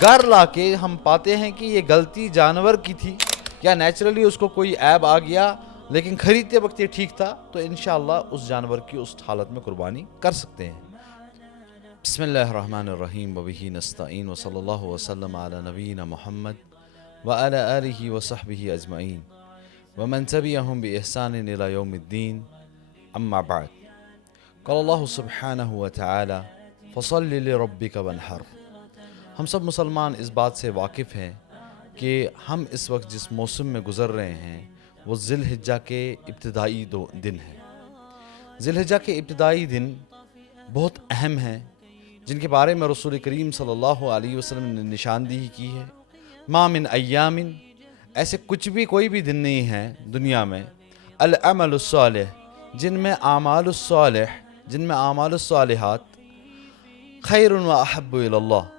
گھر لا کے ہم پاتے ہیں کہ یہ غلطی جانور کی تھی یا نیچرلی اس کو کوئی عیب آ گیا، لیکن خریدتے وقت یہ ٹھیک تھا، تو انشاءاللہ اس جانور کی اس حالت میں قربانی کر سکتے ہیں۔ بسم اللہ الرحمن الرحیم وبہ نستعین وصلی اللہ وسلم علی نبینا محمد وعلی آلہ وصحبہ اجمعین ومن تبعہم بإحسان الی یوم الدین، اما بعد۔ قال اللہ سبحانہ وتعالی فصل لربک وانحر۔ ہم سب مسلمان اس بات سے واقف ہیں کہ ہم اس وقت جس موسم میں گزر رہے ہیں وہ ذی الحجہ کے ابتدائی دن ہیں۔ ذی الحجہ کے ابتدائی دن بہت اہم ہیں، جن کے بارے میں رسول کریم صلی اللہ علیہ وسلم نے نشاندہی کی ہے۔ ما من ایام، ایسے کچھ بھی کوئی بھی دن نہیں ہے دنیا میں، العمل الصالح، جن میں اعمال الصالحات خیر و احب الی اللہ،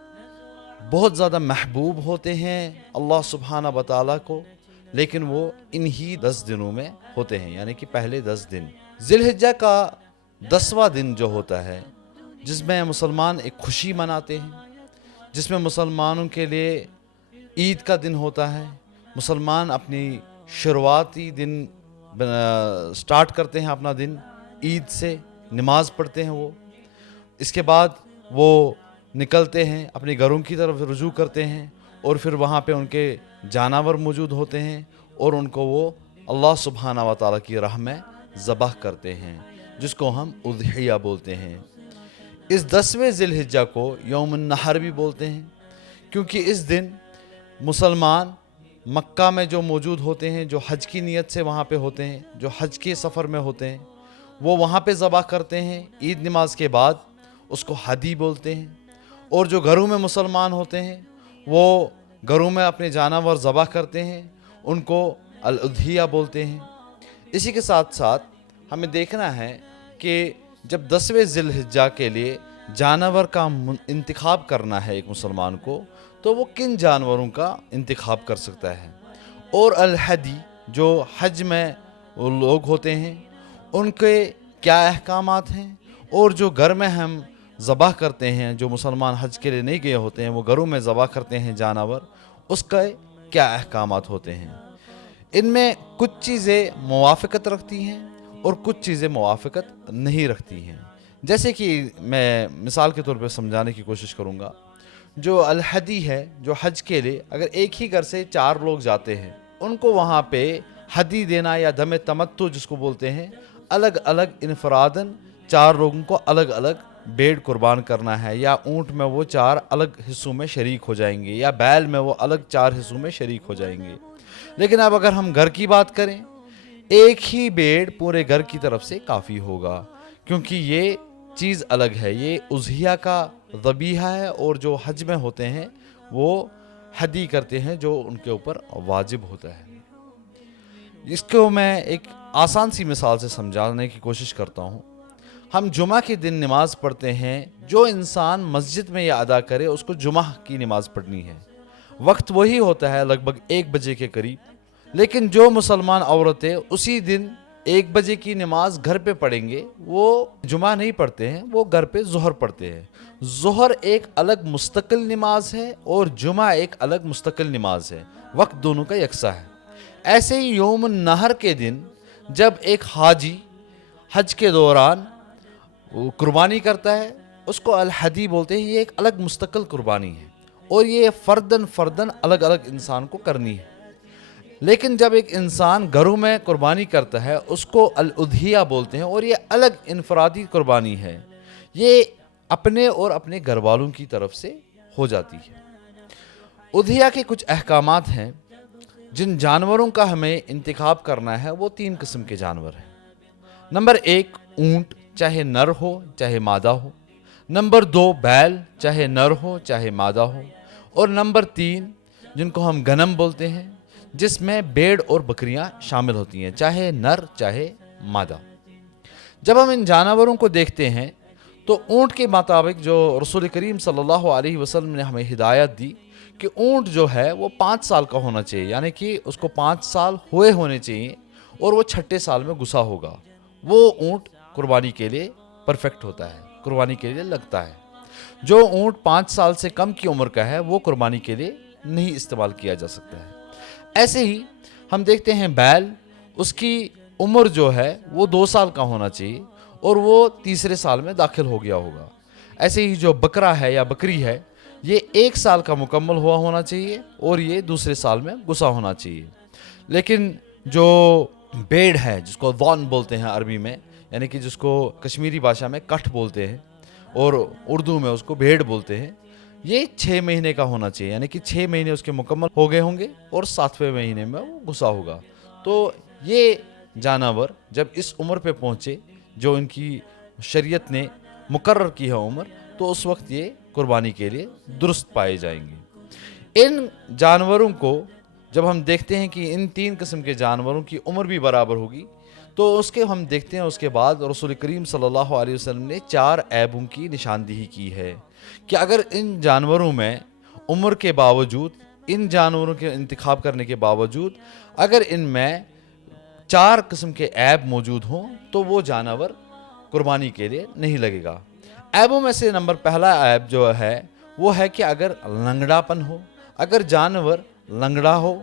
بہت زیادہ محبوب ہوتے ہیں اللہ سبحانہ وتعالی کو، لیکن وہ انہی 10 دنوں میں ہوتے ہیں، یعنی کہ پہلے 10 دن۔ ذی الحجہ کا 10واں دن جو ہوتا ہے، جس میں مسلمان ایک خوشی مناتے ہیں، جس میں مسلمانوں کے لیے عید کا دن ہوتا ہے۔ مسلمان اپنی شروعاتی دن سٹارٹ کرتے ہیں اپنا دن عید سے، نماز پڑھتے ہیں وہ، اس کے بعد وہ نکلتے ہیں اپنے گھروں کی طرف رجوع کرتے ہیں، اور پھر وہاں پہ ان کے جانور موجود ہوتے ہیں اور ان کو وہ اللہ سبحانہ و تعالیٰ کی راہ میں ذبح کرتے ہیں، جس کو ہم اضحیہ بولتے ہیں۔ اس 10ویں ذی الحجہ کو یوم النحر بھی بولتے ہیں، کیونکہ اس دن مسلمان مکہ میں جو موجود ہوتے ہیں، جو حج کی نیت سے وہاں پہ ہوتے ہیں، جو حج کے سفر میں ہوتے ہیں، وہ وہاں پہ ذبح کرتے ہیں عید نماز کے بعد، اس کو ہدی بولتے ہیں۔ اور جو گھروں میں مسلمان ہوتے ہیں وہ گھروں میں اپنے جانور ذبح کرتے ہیں، ان کو الاضحیہ بولتے ہیں۔ اسی کے ساتھ ساتھ ہمیں دیکھنا ہے کہ جب 10ویں ذی الحجہ کے لیے جانور کا انتخاب کرنا ہے ایک مسلمان کو، تو وہ کن جانوروں کا انتخاب کر سکتا ہے، اور الہدی جو حج میں وہ لوگ ہوتے ہیں ان کے کیا احکامات ہیں، اور جو گھر میں ہم ذبح کرتے ہیں، جو مسلمان حج کے لیے نہیں گئے ہوتے ہیں وہ گھروں میں ذبح کرتے ہیں جانور، اس کا کیا احکامات ہوتے ہیں۔ ان میں کچھ چیزیں موافقت رکھتی ہیں اور کچھ چیزیں موافقت نہیں رکھتی ہیں۔ جیسے کہ میں مثال کے طور پہ سمجھانے کی کوشش کروں گا، جو الہدی ہے، جو حج کے لیے اگر ایک ہی گھر سے 4 لوگ جاتے ہیں، ان کو وہاں پہ ہدی دینا یا دم تمتع جس کو بولتے ہیں، الگ الگ انفراداً 4 لوگوں کو الگ الگ بیڑ قربان کرنا ہے، یا اونٹ میں وہ 4 الگ حصوں میں شریک ہو جائیں گے، یا بیل میں وہ الگ 4 حصوں میں شریک ہو جائیں گے۔ لیکن اب اگر ہم گھر کی بات کریں، ایک ہی بیڑ پورے گھر کی طرف سے کافی ہوگا، کیونکہ یہ چیز الگ ہے، یہ اضحیہ کا ذبیحہ ہے، اور جو حج میں ہوتے ہیں وہ ہدی کرتے ہیں جو ان کے اوپر واجب ہوتا ہے۔ اس کو میں ایک آسان سی مثال سے سمجھانے کی کوشش کرتا ہوں۔ ہم جمعہ کے دن نماز پڑھتے ہیں، جو انسان مسجد میں یہ ادا کرے اس کو جمعہ کی نماز پڑھنی ہے، وقت وہی ہوتا ہے لگ بھگ 1 بجے کے قریب، لیکن جو مسلمان عورتیں اسی دن 1 بجے کی نماز گھر پہ پڑھیں گے، وہ جمعہ نہیں پڑھتے ہیں، وہ گھر پہ ظہر پڑھتے ہیں۔ ظہر ایک الگ مستقل نماز ہے اور جمعہ ایک الگ مستقل نماز ہے، وقت دونوں کا یکساں ہے۔ ایسے ہی یوم النحر کے دن جب ایک حاجی حج کے دوران وہ قربانی کرتا ہے، اس کو الہدی بولتے ہیں، یہ ایک الگ مستقل قربانی ہے، اور یہ فرداً الگ الگ انسان کو کرنی ہے۔ لیکن جب ایک انسان گھروں میں قربانی کرتا ہے اس کو الاضحیہ بولتے ہیں، اور یہ الگ انفرادی قربانی ہے، یہ اپنے اور اپنے گھر والوں کی طرف سے ہو جاتی ہے۔ اضحیہ کے کچھ احکامات ہیں، جن جانوروں کا ہمیں انتخاب کرنا ہے وہ 3 قسم کے جانور ہیں۔ نمبر 1 اونٹ، چاہے نر ہو چاہے مادہ ہو۔ نمبر 2 بیل، چاہے نر ہو چاہے مادہ ہو۔ اور نمبر 3 جن کو ہم غنم بولتے ہیں، جس میں بھیڑ اور بکریاں شامل ہوتی ہیں، چاہے نر چاہے مادہ۔ جب ہم ان جانوروں کو دیکھتے ہیں تو اونٹ کے مطابق جو رسول کریم صلی اللہ علیہ وسلم نے ہمیں ہدایت دی کہ اونٹ جو ہے وہ 5 سال کا ہونا چاہیے، یعنی کہ اس کو 5 سال ہوئے ہونے چاہیے، اور وہ 6 سال میں گھسا ہوگا، وہ اونٹ قربانی کے لیے پرفیکٹ ہوتا ہے، قربانی کے لیے لگتا ہے۔ جو اونٹ 5 سال سے کم کی عمر کا ہے وہ قربانی کے لیے نہیں استعمال کیا جا سکتا ہے۔ ایسے ہی ہم دیکھتے ہیں بیل، اس کی عمر جو ہے وہ 2 سال کا ہونا چاہیے اور وہ تیسرے سال میں داخل ہو گیا ہوگا۔ ایسے ہی جو بکرا ہے یا بکری ہے یہ 1 سال کا مکمل ہوا ہونا چاہیے اور یہ دوسرے سال میں گھسا ہونا چاہیے۔ لیکن جو بیڑ ہے جس کو وان بولتے ہیں عربی میں، یعنی کہ جس کو کشمیری بھاشا میں کٹھ بولتے ہیں اور اردو میں اس کو بھیڑ بولتے ہیں، یہ 6 مہینے کا ہونا چاہیے، یعنی کہ 6 مہینے اس کے مکمل ہو گئے ہوں گے اور 7ویں مہینے میں وہ گھسا ہوگا۔ تو یہ جانور جب اس عمر پہ پہنچے جو ان کی شریعت نے مقرر کی ہے عمر، تو اس وقت یہ قربانی کے لیے درست پائے جائیں گے۔ ان جانوروں کو جب ہم دیکھتے ہیں کہ ان 3 قسم کے جانوروں کی عمر بھی برابر ہوگی، تو اس کے ہم دیکھتے ہیں اس کے بعد رسول کریم صلی اللہ علیہ وسلم نے 4 عیبوں کی نشاندہی کی ہے کہ اگر ان جانوروں میں عمر کے باوجود، ان جانوروں کے انتخاب کرنے کے باوجود اگر ان میں 4 قسم کے عیب موجود ہوں تو وہ جانور قربانی کے لیے نہیں لگے گا۔ عیبوں میں سے نمبر پہلا عیب جو ہے وہ ہے کہ اگر لنگڑا پن ہو، اگر جانور لنگڑا ہو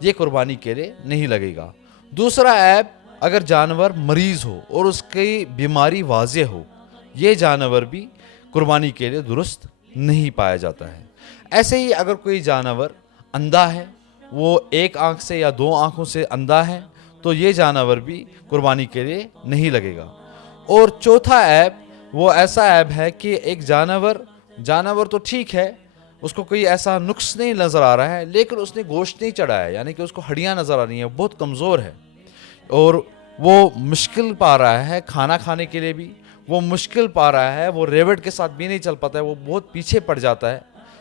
یہ قربانی کے لیے نہیں لگے گا۔ دوسرا عیب اگر جانور مریض ہو اور اس کی بیماری واضح ہو، یہ جانور بھی قربانی کے لیے درست نہیں پایا جاتا ہے۔ ایسے ہی اگر کوئی جانور اندھا ہے، وہ 1 آنکھ سے یا 2 آنکھوں سے اندھا ہے، تو یہ جانور بھی قربانی کے لیے نہیں لگے گا۔ اور چوتھا عیب وہ ایسا عیب ہے کہ ایک جانور تو ٹھیک ہے، اس کو کوئی ایسا نقص نہیں نظر آ رہا ہے، لیکن اس نے گوشت نہیں چڑھایا، یعنی کہ اس کو ہڈیاں نظر آ رہی ہیں، بہت کمزور ہے اور وہ مشکل پا رہا ہے کھانا کھانے کے لیے بھی، وہ مشکل پا رہا ہے، وہ ریوڑ کے ساتھ بھی نہیں چل پاتا ہے، وہ بہت پیچھے پڑ جاتا ہے،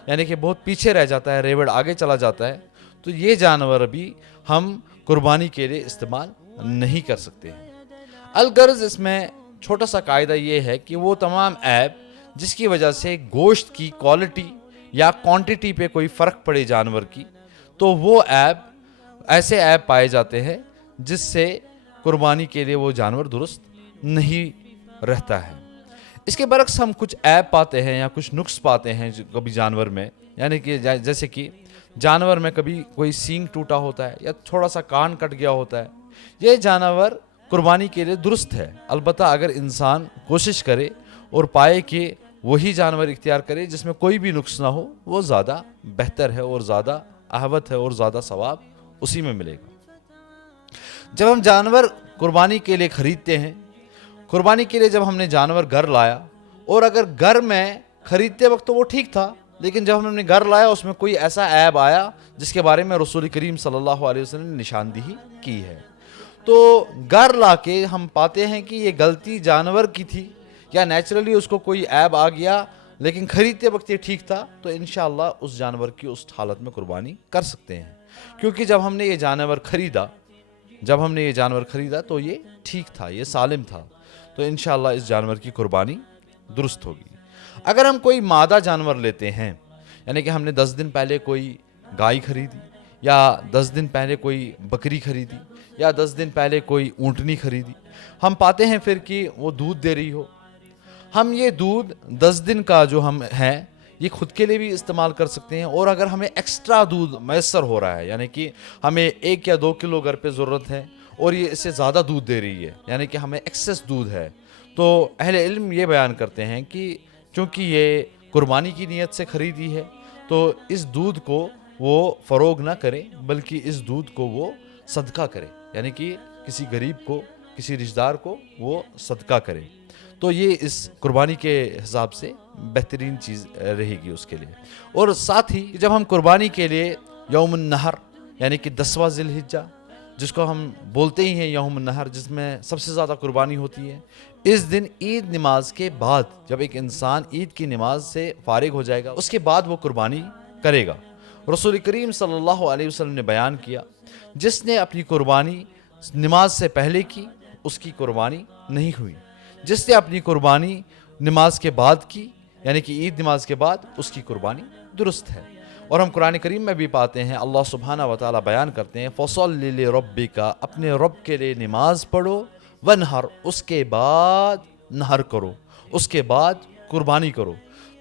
یعنی کہ بہت پیچھے رہ جاتا ہے، ریوڑ آگے چلا جاتا ہے، تو یہ جانور بھی ہم قربانی کے لیے استعمال نہیں کر سکتے ہیں۔ الغرض اس میں چھوٹا سا قاعدہ یہ ہے کہ وہ تمام عیب جس کی وجہ سے گوشت کی کوالٹی یا کوانٹٹی پہ کوئی فرق پڑے جانور کی، تو وہ ایسے عیب پائے جاتے ہیں جس سے قربانی کے لیے وہ جانور درست نہیں رہتا ہے۔ اس کے برعکس ہم کچھ عیب پاتے ہیں یا کچھ نقص پاتے ہیں کبھی جانور میں، یعنی کہ جیسے کہ جانور میں کبھی کوئی سینگ ٹوٹا ہوتا ہے یا تھوڑا سا کان کٹ گیا ہوتا ہے، یہ جانور قربانی کے لیے درست ہے، البتہ اگر انسان کوشش کرے اور پائے کہ وہی جانور اختیار کرے جس میں کوئی بھی نقص نہ ہو، وہ زیادہ بہتر ہے اور زیادہ اہوت ہے اور زیادہ ثواب اسی میں ملے گا۔ جب ہم جانور قربانی کے لیے خریدتے ہیں، قربانی کے لیے جب ہم نے جانور گھر لایا، اور اگر گھر میں خریدتے وقت تو وہ ٹھیک تھا، لیکن جب ہم نے گھر لایا اس میں کوئی ایسا عیب آیا جس کے بارے میں رسول کریم صلی اللہ علیہ وسلم نے نشاندہی کی ہے، تو گھر لا کے ہم پاتے ہیں کہ یہ غلطی جانور کی تھی یا نیچرلی اس کو کوئی عیب آ گیا، لیکن خریدتے وقت یہ ٹھیک تھا، تو انشاءاللہ اس جانور کی اس حالت میں قربانی کر سکتے ہیں، کیونکہ جب ہم نے یہ جانور خریدا تو یہ ٹھیک تھا، یہ سالم تھا، تو انشاءاللہ اس جانور کی قربانی درست ہوگی۔ اگر ہم کوئی مادہ جانور لیتے ہیں، یعنی کہ ہم نے 10 دن پہلے کوئی گائے خریدی یا 10 دن پہلے کوئی بکری خریدی یا 10 دن پہلے کوئی اونٹنی خریدی، ہم پاتے ہیں پھر کہ وہ دودھ دے رہی ہو، ہم یہ دودھ 10 دن کا جو ہم ہے یہ خود کے لیے بھی استعمال کر سکتے ہیں، اور اگر ہمیں ایکسٹرا دودھ میسر ہو رہا ہے، یعنی کہ ہمیں 1 یا 2 کلو گھر پہ ضرورت ہے اور یہ اس سے زیادہ دودھ دے رہی ہے، یعنی کہ ہمیں ایکسس دودھ ہے، تو اہل علم یہ بیان کرتے ہیں کہ چونکہ یہ قربانی کی نیت سے خریدی ہے تو اس دودھ کو وہ فروغ نہ کرے بلکہ اس دودھ کو وہ صدقہ کرے، یعنی کہ کسی غریب کو، کسی رشتہ دار کو وہ صدقہ کرے، تو یہ اس قربانی کے حساب سے بہترین چیز رہے گی اس کے لیے۔ اور ساتھ ہی جب ہم قربانی کے لیے یوم النحر یعنی کہ 10واں ذی الحجہ جس کو ہم بولتے ہی ہیں یوم النحر، جس میں سب سے زیادہ قربانی ہوتی ہے، اس دن عید نماز کے بعد جب ایک انسان عید کی نماز سے فارغ ہو جائے گا اس کے بعد وہ قربانی کرے گا۔ رسول کریم صلی اللہ علیہ وسلم نے بیان کیا جس نے اپنی قربانی نماز سے پہلے کی اس کی قربانی نہیں ہوئی، جس نے اپنی قربانی نماز کے بعد کی یعنی کہ عید نماز کے بعد اس کی قربانی درست ہے۔ اور ہم قرآن کریم میں بھی پاتے ہیں اللہ سبحانہ و تعالیٰ بیان کرتے ہیں فَصَلِّ لِرَبِّكَ، اپنے رب کے لیے نماز پڑھو، وَانْحَرْ، اس کے بعد نہر کرو، اس کے بعد قربانی کرو۔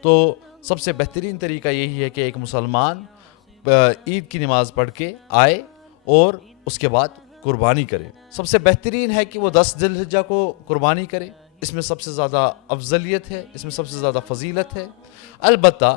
تو سب سے بہترین طریقہ یہی ہے کہ ایک مسلمان عید کی نماز پڑھ کے آئے اور اس کے بعد قربانی کرے. سب سے بہترین ہے کہ وہ 10 ذی الحجہ کو قربانی کرے. اس میں سب سے زیادہ افضلیت ہے, اس میں سب سے زیادہ فضیلت ہے. البتہ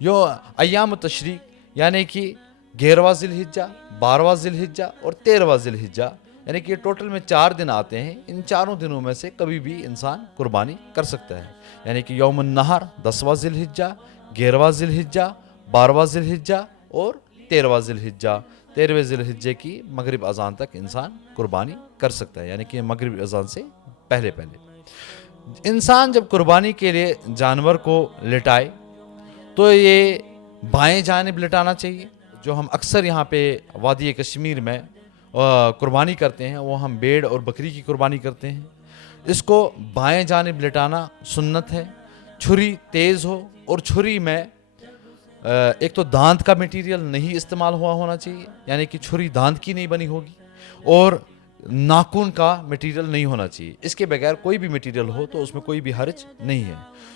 ایام تشریق یعنی کہ 11واں ذی الحجہ, 12واں ذی الحجہ اور 13واں ذی الحجہ, یعنی کہ ٹوٹل میں 4 دن آتے ہیں. ان چاروں دنوں میں سے کبھی بھی انسان قربانی کر سکتا ہے. یعنی کہ یوم النحر 10واں ذی الحجہ, 11واں ذی الحجہ, 12واں ذی الحجہ اور 13واں ذی الحجہ. 13ویں ذی الحجہ کی مغرب اذان تک انسان قربانی کر سکتا ہے, یعنی کہ مغرب اذان سے پہلے پہلے. انسان جب قربانی کے لیے جانور کو لٹائے تو یہ بائیں جانب لٹانا چاہیے. جو ہم اکثر یہاں پہ وادی کشمیر میں قربانی کرتے ہیں وہ ہم بھیڑ اور بکری کی قربانی کرتے ہیں. اس کو بائیں جانب لٹانا سنت ہے. چھری تیز ہو اور چھری میں ایک تو دانت کا میٹیریل نہیں استعمال ہوا ہونا چاہیے, یعنی کہ چھری دانت کی نہیں بنی ہوگی, اور ناخن کا میٹیریل نہیں ہونا چاہیے. اس کے بغیر کوئی بھی میٹیریل ہو تو اس میں کوئی بھی حرج نہیں ہے.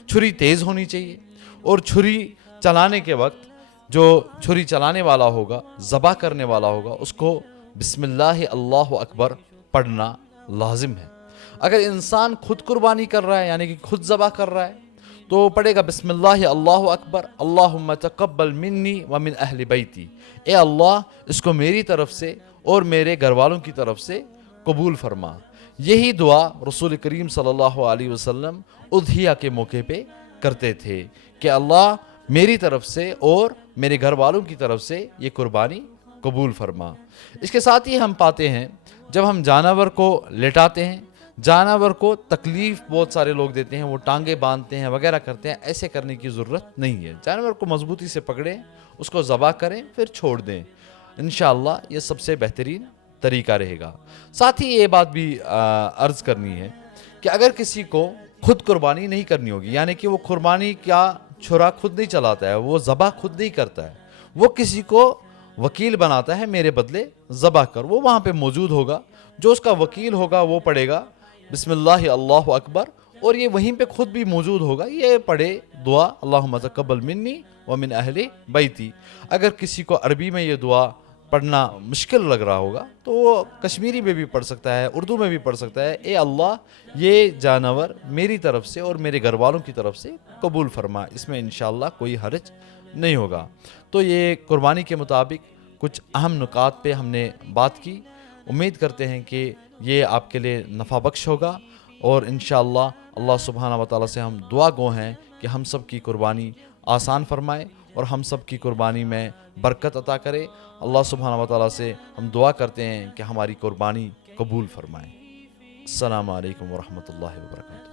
چھری تیز ہونی چاہیے, اور چھری چلانے کے وقت جو چھری چلانے والا ہوگا, ذبح کرنے والا ہوگا, اس کو بسم اللہ اللہ اکبر پڑھنا لازم ہے. اگر انسان خود قربانی کر رہا ہے یعنی کہ خود ذبح کر رہا ہے تو پڑھے گا بسم اللہ اللہ اکبر اللہم تقبل منی ومن اہل بیتی, اے اللہ اس کو میری طرف سے اور میرے گھر والوں کی طرف سے قبول فرما. یہی دعا رسول کریم صلی اللہ علیہ وسلم اضحیہ کے موقع پہ کرتے تھے کہ اللہ میری طرف سے اور میرے گھر والوں کی طرف سے یہ قربانی قبول فرما. اس کے ساتھ ہی ہم پاتے ہیں جب ہم جانور کو لٹاتے ہیں, جانور کو تکلیف بہت سارے لوگ دیتے ہیں, وہ ٹانگیں باندھتے ہیں وغیرہ کرتے ہیں. ایسے کرنے کی ضرورت نہیں ہے. جانور کو مضبوطی سے پکڑیں, اس کو ذبح کریں, پھر چھوڑ دیں. انشاءاللہ یہ سب سے بہترین طریقہ رہے گا. ساتھ ہی یہ بات بھی عرض کرنی ہے کہ اگر کسی کو خود قربانی نہیں کرنی ہوگی, یعنی کہ وہ قربانی کا چھرا خود نہیں چلاتا ہے, وہ ذبح خود نہیں کرتا ہے, وہ کسی کو وکیل بناتا ہے میرے بدلے ذبح کر, وہ وہاں پہ موجود ہوگا, جو اس کا وکیل ہوگا وہ پڑھے گا بسم اللہ اللہ اکبر, اور یہ وہیں پہ خود بھی موجود ہوگا, یہ پڑھے دعا اللہم تقبل منی ومن اہل بیتی. اگر کسی کو عربی میں یہ دعا پڑھنا مشکل لگ رہا ہوگا تو وہ کشمیری میں بھی پڑھ سکتا ہے, اردو میں بھی پڑھ سکتا ہے, اے اللہ یہ جانور میری طرف سے اور میرے گھر والوں کی طرف سے قبول فرما. اس میں انشاءاللہ کوئی حرج نہیں ہوگا. تو یہ قربانی کے مطابق کچھ اہم نکات پہ ہم نے بات کی. امید کرتے ہیں کہ یہ آپ کے لیے نفع بخش ہوگا, اور انشاءاللہ اللہ سبحانہ و تعالیٰ سے ہم دعا گو ہیں کہ ہم سب کی قربانی آسان فرمائے اور ہم سب کی قربانی میں برکت عطا کرے. اللہ سبحانہ و تعالیٰ سے ہم دعا کرتے ہیں کہ ہماری قربانی قبول فرمائے. السلام علیکم ورحمۃ اللہ وبرکاتہ.